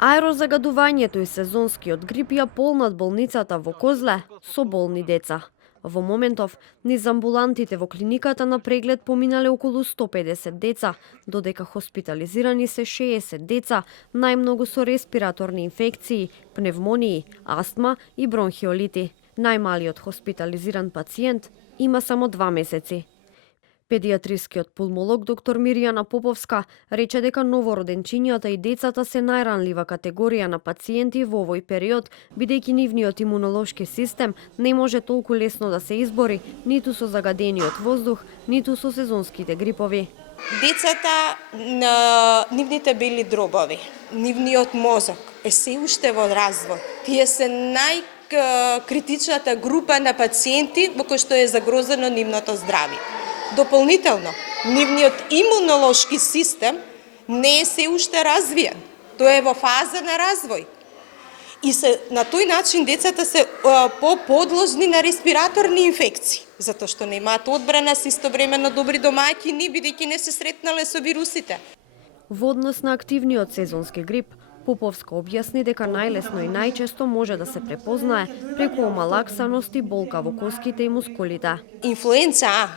Аерозагадувањето и сезонскиот грип ја полнат болницата во Козле со болни деца. Во моментов, низ амбулантите во клиниката на преглед поминале околу 150 деца, додека хоспитализирани се 60 деца, најмногу со респираторни инфекции, пневмонии, астма и бронхиолити. Најмалиот хоспитализиран пациент има само 2 месеци. Педиатрискиот пулмолог доктор Мирјана Поповска рече дека новороденчињата и децата се најранлива категорија на пациенти во овој период, бидејќи нивниот имунолошки систем не може толку лесно да се избори ниту со загадениот воздух, ниту со сезонските грипови. Децата, нивните бели дробови, нивниот мозок е се уште во развој. Тие се најкритичната група на пациенти во кој што е загрозено нивното здравје. Дополнително, нивниот имунолошки систем не е се уште развиен. Тој е во фаза на развој. И на тој начин децата се подложни на респираторни инфекции, затоа што немаат одбрана се истовремено добри домаќини, бидејќи не се сретнале со вирусите. Во однос на активниот сезонски грип, Поповска објасни дека најлесно и најчесто може да се препознае преку омалаксаност и болка во коските и мускулите. Инфлуенца А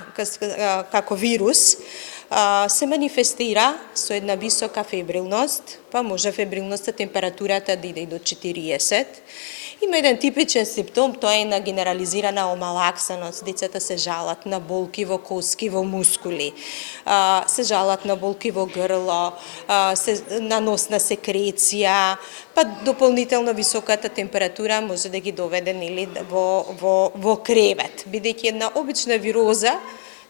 како вирус се манифестира со една висока фебрилност, па може фебрилноста, температурата да иде и до 40. Има еден типичен симптом, тоа е на генерализирана омалаксаност. Децата се жалат на болки во коски, во мускули, се жалат на болки во грло, на носна секреција, па дополнително високата температура може да ги доведе во кревет. Бидејќи една обична вироза,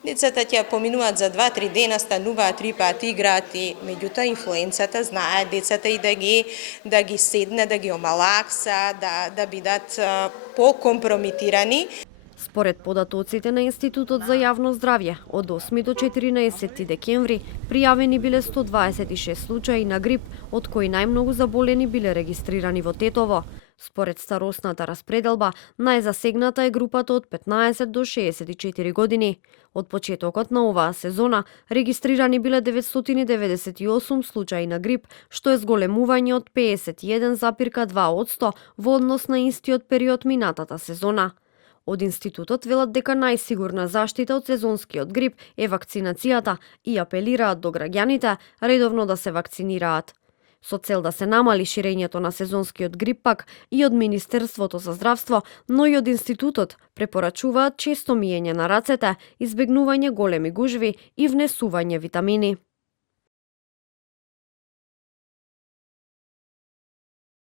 децата ќе поминуваат за 2-3 дена, стануваат 3 пати, играат и меѓутоа инфлуенцата знаат децата и да ги седне, да ги омалакса, да бидат покомпромитирани. Според податоците на Институтот за јавно здравје, од 8 до 14 декември пријавени биле 126 случаи на грип, од кои најмногу заболени биле регистрирани во Тетово. Според старосната распределба, најзасегната е групата од 15 до 64 години. Од почетокот на оваа сезона регистрирани биле 998 случаи на грип, што е зголемување од 51,2% во однос на истиот период минатата сезона. Од институтот велат дека најсигурна заштита од сезонскиот грип е вакцинацијата и апелираат до граѓаните редовно да се вакцинираат. Со цел да се намали ширењето на сезонскиот грип пак и од Министерството за здравство, но и од институтот препорачуваат често миење на рацете, избегнување големи гужви и внесување витамини.